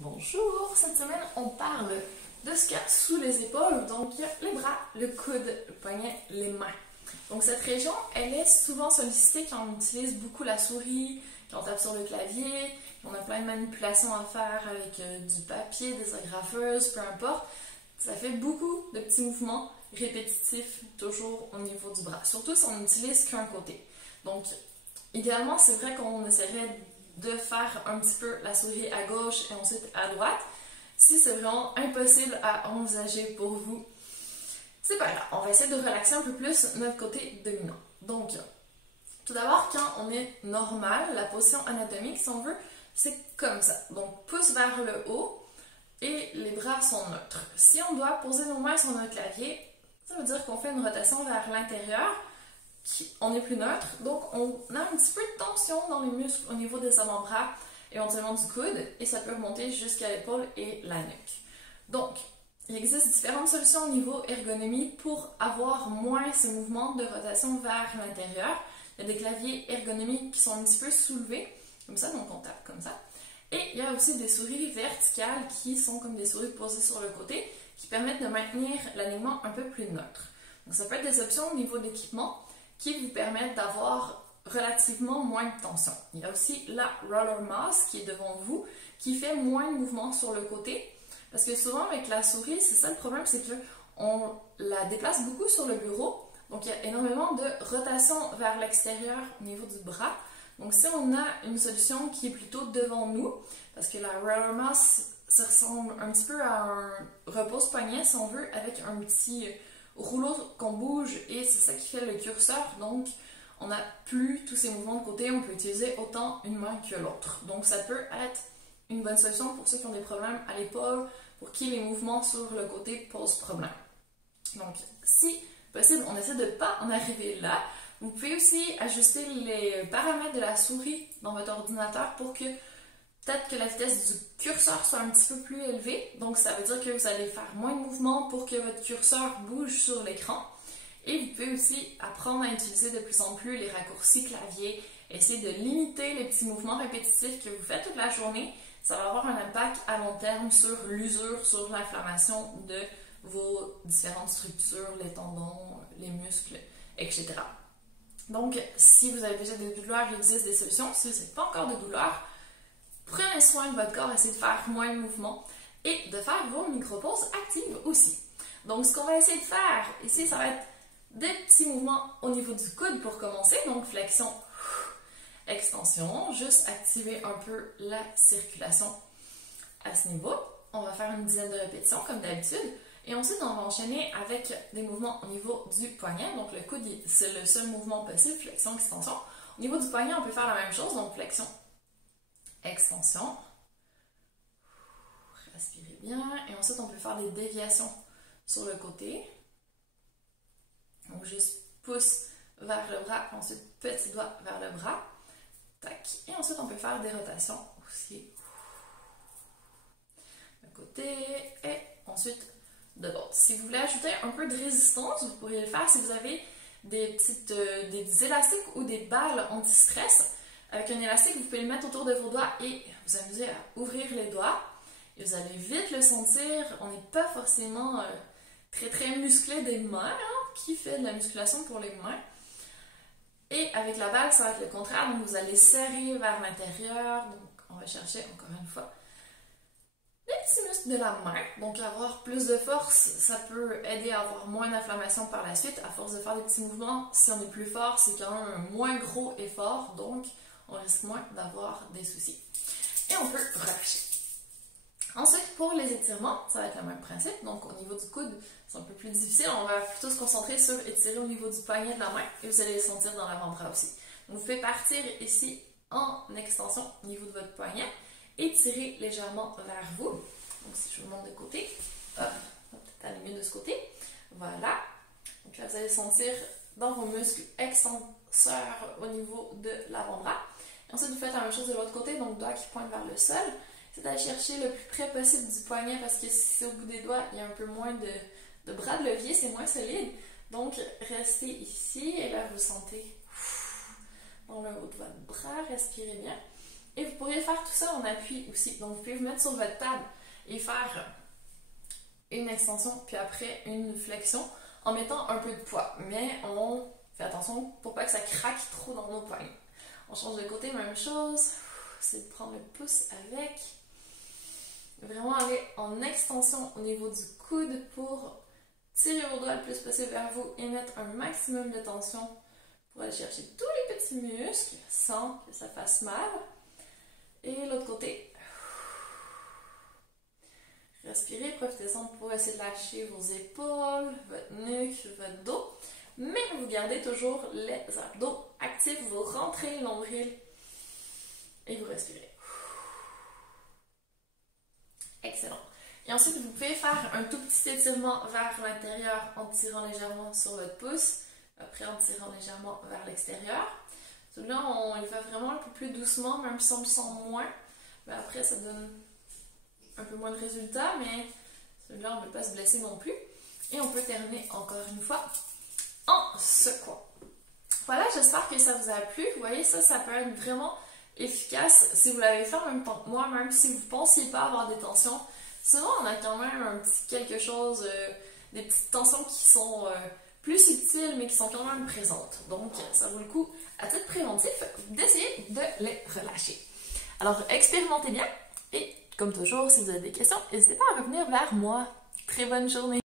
Bonjour, cette semaine on parle de ce qu'il y a sous les épaules, donc il y a les bras, le coude, le poignet, les mains. Donc cette région, elle est souvent sollicitée quand on utilise beaucoup la souris, quand on tape sur le clavier, on a plein de manipulations à faire avec du papier, des agrafeuses, peu importe. Ça fait beaucoup de petits mouvements répétitifs toujours au niveau du bras, surtout si on n'utilise qu'un côté. Donc idéalement, c'est vrai qu'on essaierait de faire un petit peu la souris à gauche et ensuite à droite. Si c'est vraiment impossible à envisager pour vous, c'est pas grave. On va essayer de relaxer un peu plus notre côté dominant. Donc, tout d'abord, quand on est normal, la position anatomique, si on veut, c'est comme ça. Donc, pouce vers le haut et les bras sont neutres. Si on doit poser nos mains sur notre clavier, ça veut dire qu'on fait une rotation vers l'intérieur. On est plus neutre, donc on a un petit peu de tension dans les muscles au niveau des avant-bras, éventuellement du coude, et ça peut remonter jusqu'à l'épaule et la nuque. Donc, il existe différentes solutions au niveau ergonomie pour avoir moins ce mouvement de rotation vers l'intérieur. Il y a des claviers ergonomiques qui sont un petit peu soulevés, comme ça, donc on tape comme ça. Et il y a aussi des souris verticales qui sont comme des souris posées sur le côté, qui permettent de maintenir l'alignement un peu plus neutre. Donc ça peut être des options au niveau de l'équipement qui vous permettent d'avoir relativement moins de tension. Il y a aussi la Roller Mouse qui est devant vous, qui fait moins de mouvements sur le côté. Parce que souvent avec la souris, c'est ça le problème, c'est qu'on la déplace beaucoup sur le bureau. Donc il y a énormément de rotation vers l'extérieur au niveau du bras. Donc si on a une solution qui est plutôt devant nous, parce que la Roller Mouse, ça ressemble un petit peu à un repose-poignet, si on veut, avec un petit rouleau qu'on bouge et c'est ça qui fait le curseur. Donc on n'a plus tous ces mouvements de côté, on peut utiliser autant une main que l'autre. Donc ça peut être une bonne solution pour ceux qui ont des problèmes à l'épaule, pour qui les mouvements sur le côté posent problème. Donc si possible, on essaie de ne pas en arriver là. Vous pouvez aussi ajuster les paramètres de la souris dans votre ordinateur pour que peut-être que la vitesse du curseur soit un petit peu plus élevée. Donc, ça veut dire que vous allez faire moins de mouvements pour que votre curseur bouge sur l'écran. Et vous pouvez aussi apprendre à utiliser de plus en plus les raccourcis clavier, essayer de limiter les petits mouvements répétitifs que vous faites toute la journée. Ça va avoir un impact à long terme sur l'usure, sur l'inflammation de vos différentes structures, les tendons, les muscles, etc. Donc, si vous avez déjà des douleurs, il existe des solutions. Si vous n'avez pas encore de douleurs, prenez soin de votre corps, essayez de faire moins de mouvements et de faire vos micro-pauses actives aussi. Donc, ce qu'on va essayer de faire ici, ça va être des petits mouvements au niveau du coude pour commencer. Donc, flexion, extension, juste activer un peu la circulation à ce niveau. On va faire une dizaine de répétitions comme d'habitude. Et ensuite, on va enchaîner avec des mouvements au niveau du poignet. Donc, le coude, c'est le seul mouvement possible, flexion, extension. Au niveau du poignet, on peut faire la même chose. Donc, flexion, extension. Respirez bien. Et ensuite, on peut faire des déviations sur le côté. Donc, juste pouce vers le bras, ensuite petit doigt vers le bras. Tac. Et ensuite, on peut faire des rotations aussi. De côté et ensuite de l'autre. Si vous voulez ajouter un peu de résistance, vous pourriez le faire si vous avez des élastiques ou des balles anti-stress. Avec un élastique, vous pouvez le mettre autour de vos doigts et vous amuser à ouvrir les doigts. Et vous allez vite le sentir. On n'est pas forcément très musclé des mains, qui fait de la musculation pour les mains. Et avec la balle, ça va être le contraire. Donc, vous allez serrer vers l'intérieur. Donc, on va chercher encore une fois les petits muscles de la main. Donc, avoir plus de force, ça peut aider à avoir moins d'inflammation par la suite. À force de faire des petits mouvements, si on est plus fort, c'est quand même un moins gros effort. Donc, on risque moins d'avoir des soucis. Et on peut relâcher. Ensuite, pour les étirements, ça va être le même principe. Donc, au niveau du coude, c'est un peu plus difficile. On va plutôt se concentrer sur étirer au niveau du poignet de la main et vous allez les sentir dans l'avant-bras aussi. Donc, vous pouvez partir ici en extension au niveau de votre poignet et tirer légèrement vers vous. Donc, si je vous montre de côté, hop, peut-être aller mieux de ce côté. Voilà. Donc, là, vous allez sentir dans vos muscles extenseurs au niveau de l'avant-bras. Ensuite, vous faites la même chose de l'autre côté, donc doigt qui pointe vers le sol. C'est d'aller chercher le plus près possible du poignet parce que si c'est au bout des doigts, il y a un peu moins de bras de levier, c'est moins solide. Donc, restez ici et là, vous sentez dans le haut de votre bras, respirez bien. Et vous pourriez faire tout ça en appui aussi. Donc, vous pouvez vous mettre sur votre table et faire une extension, puis après une flexion en mettant un peu de poids. Mais on fait attention pour pas que ça craque trop dans nos poignets. On change de côté, même chose. C'est de prendre le pouce avec. Vraiment aller en extension au niveau du coude pour tirer vos doigts le plus possible vers vous et mettre un maximum de tension pour aller chercher tous les petits muscles sans que ça fasse mal. Et l'autre côté. Respirez, profitez-en pour essayer de lâcher vos épaules, votre nuque, votre dos. Mais vous gardez toujours les abdos actifs, vous rentrez le nombril et vous respirez. Excellent. Et ensuite, vous pouvez faire un tout petit étirement vers l'intérieur en tirant légèrement sur votre pouce, après en tirant légèrement vers l'extérieur. Celui-là, on y va vraiment un peu plus doucement, même si on le sent moins. Mais après, ça donne un peu moins de résultats, mais celui-là, on ne veut pas se blesser non plus. Et on peut terminer encore une fois en secouant. Voilà, j'espère que ça vous a plu. Vous voyez, ça peut être vraiment efficace si vous l'avez fait en même temps que moi, même si vous ne pensiez pas avoir des tensions. Souvent, on a quand même un petit quelque chose, des petites tensions qui sont plus subtiles, mais qui sont quand même présentes. Donc, ça vaut le coup, à titre préventif, d'essayer de les relâcher. Alors, expérimentez bien et, comme toujours, si vous avez des questions, n'hésitez pas à revenir vers moi. Très bonne journée!